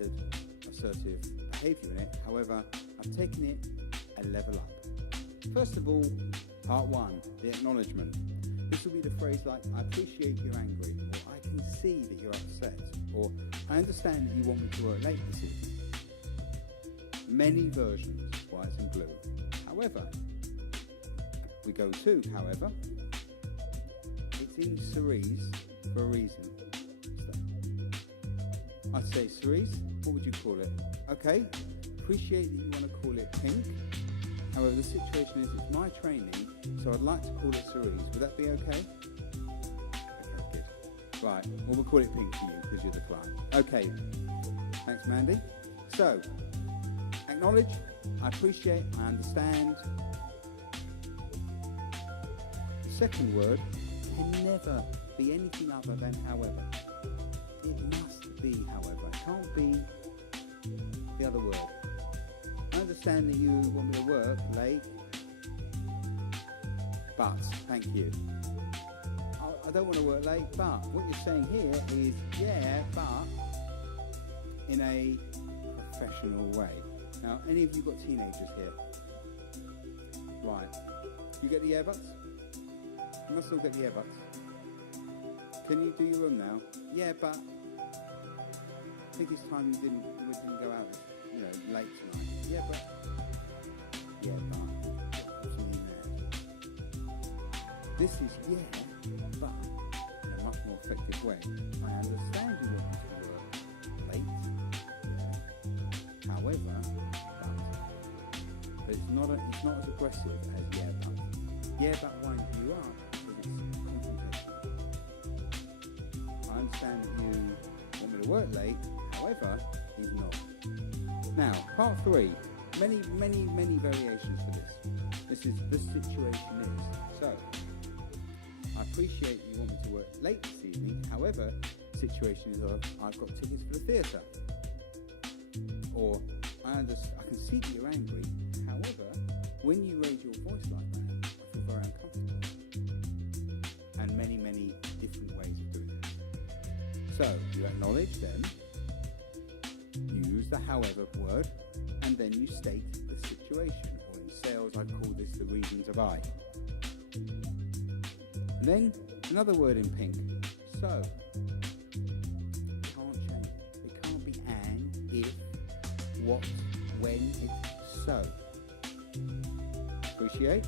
standard assertive behaviour in it. However, I've taken it a level up. First of all, part one, the acknowledgement. This will be the phrase like, I appreciate you're angry, or I can see that you're upset, or I understand that you want me to work late this evening. Many versions, white and blue. However, we go to, however, it's in cerise for a reason. I'd say cerise, what would you call it? Okay, appreciate that you want to call it pink. However, the situation is it's my training, so I'd like to call it cerise. Would that be okay? Okay, good. Right, well, we'll call it pink for you because you're the client. Okay, thanks, Mandy. So, acknowledge, I appreciate, I understand. The second word can never be anything other than however. It must be however. It can't be the other word. I understand that you want me to work late, but thank you. I don't want to work late, but what you're saying here is, yeah, but in a professional way. Now, any of you got teenagers here? Right. You get the earbuds? You must all get the earbuds. Can you do your room now? Yeah, but I think it's time we didn't go out, late tonight. Yeah, but what's in there? This is but in a much more effective way. I understand you want me to work late. Yeah. However, but it's not as aggressive as but. Yeah, but winds you up because it's confrontation. I understand that you want me to work late. However, he's not. Now, part three. Many variations for this. This situation is. So, I appreciate you want me to work late this evening. However, the situation is I've got tickets for the theatre. Or, I can see that you're angry. However, when you raise your voice like that, I feel very uncomfortable. And many different ways of doing it. So, you acknowledge them. You use the however word. And then you state the situation, or in sales I'd call this the reasons of I. And then another word in pink, so. It can't change. It can't be and, if, what, when, it's so. Appreciate,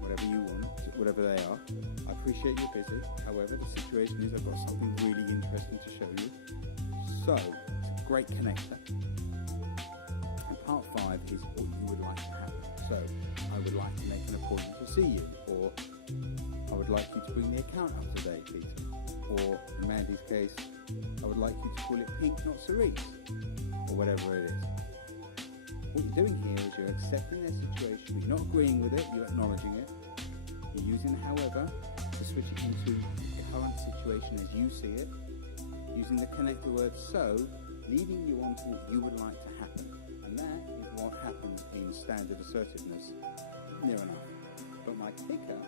whatever you want, whatever they are. I appreciate you're busy. However, the situation is I've got something really interesting to show you. So, it's a great connector. Part 5 is what you would like to happen. So, I would like to make an appointment to see you, or I would like you to bring the account up to date, Peter. Or, in Mandy's case, I would like you to call it pink, not cerise, or whatever it is. What you're doing here is you're accepting their situation, you're not agreeing with it, you're acknowledging it, you're using however to switch it into the current situation as you see it, using the connector word so, leading you on to what you would like to happen. And that is what happens in standard assertiveness, near enough. But my kicker,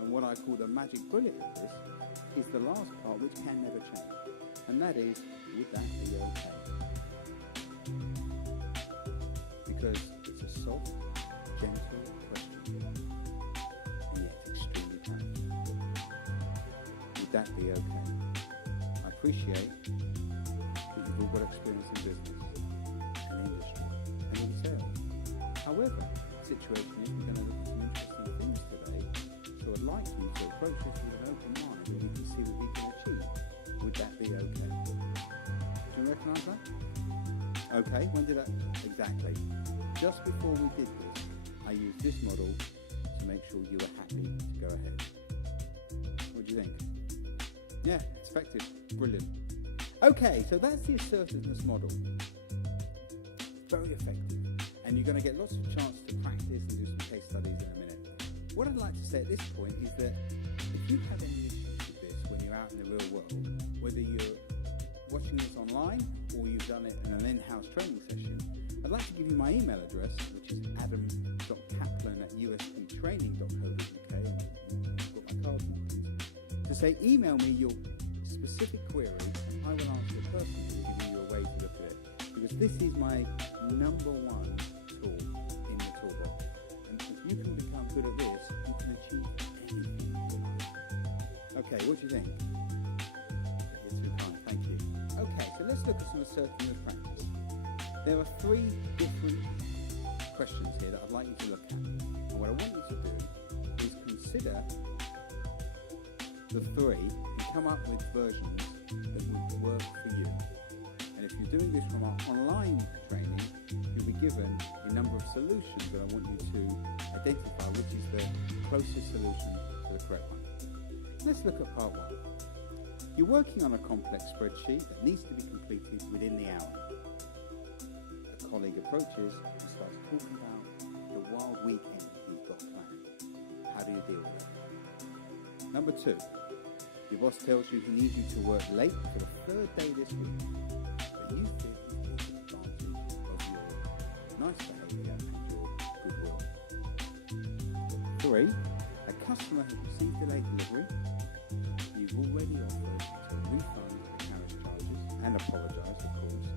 and what I call the magic bullet of this, is the last part which can never change. And that is, would that be okay? Because it's a soft, gentle question, and yet extremely powerful. Would that be okay? I appreciate that you've all got experience in business. Industry and in sales. However, the situation is we're going to look at some interesting things today, so I'd like you to approach this with an open mind and we can see what we can achieve. Would that be okay? Do you recognise that? Okay, when did that? Exactly. Just before we did this, I used this model to make sure you were happy to go ahead. What do you think? Yeah, it's effective. Brilliant. Okay, so that's the assertiveness model. Very effective, and you're going to get lots of chance to practice and do some case studies in a minute. What I'd like to say at this point is that if you have any issues with this when you're out in the real world, whether you're watching this online or you've done it in an in-house training session, I'd like to give you my email address, which is adam.kaplan@usptraining.co.uk, and I've got my card markings, to say email me your specific query and I will answer it personally, giving you this is my number one tool in the toolbox. And if you can become good at this, you can achieve anything. Okay, what do you think? You're too kind, thank you. Okay, so let's look at some assertiveness practice. There are 3 different questions here that I'd like you to look at. And what I want you to do is consider the 3 and come up with versions that would work for you. And if you're doing this from our online training, you'll be given a number of solutions that I want you to identify which is the closest solution to the correct one. Let's look at part 1. You're working on a complex spreadsheet that needs to be completed within the hour. A colleague approaches and starts talking about the wild weekend he's got planned. How do you deal with it? Number 2, your boss tells you he needs you to work late for the 3rd day this week, but you feel he's taking advantage of your nice behaviour and your goodwill. 3, a customer has received delayed delivery. You've already offered to refund the carriage charges and apologise, of course,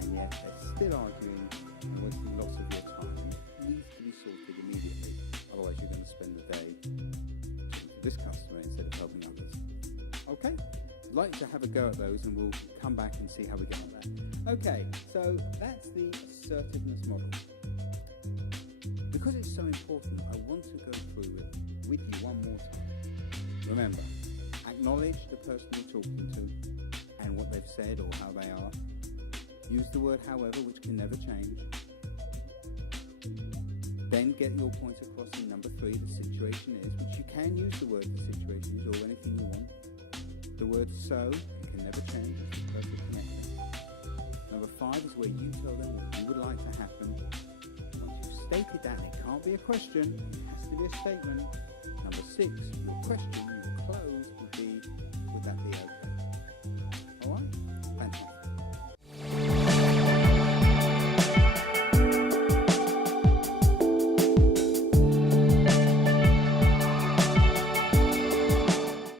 and yet they're still arguing and wasting lots of your time. And it needs to be sorted immediately, otherwise you're going to spend the day talking to this customer instead of helping others. Okay, I'd like to have a go at those and we'll come back and see how we get on that. Okay, so that's the assertiveness model. Because it's so important, I want to go through it with you one more time. Remember, acknowledge the person you're talking to and what they've said or how they are. Use the word however, which can never change. Then get your point across in number 3, the situation is, which you can use the word the situation is or anything you want. The word so, it can never change, it's a perfect connection. Number 5 is where you tell them what you would like to happen. Once you've stated that, and it can't be a question, it has to be a statement. Number 6, your question, you will close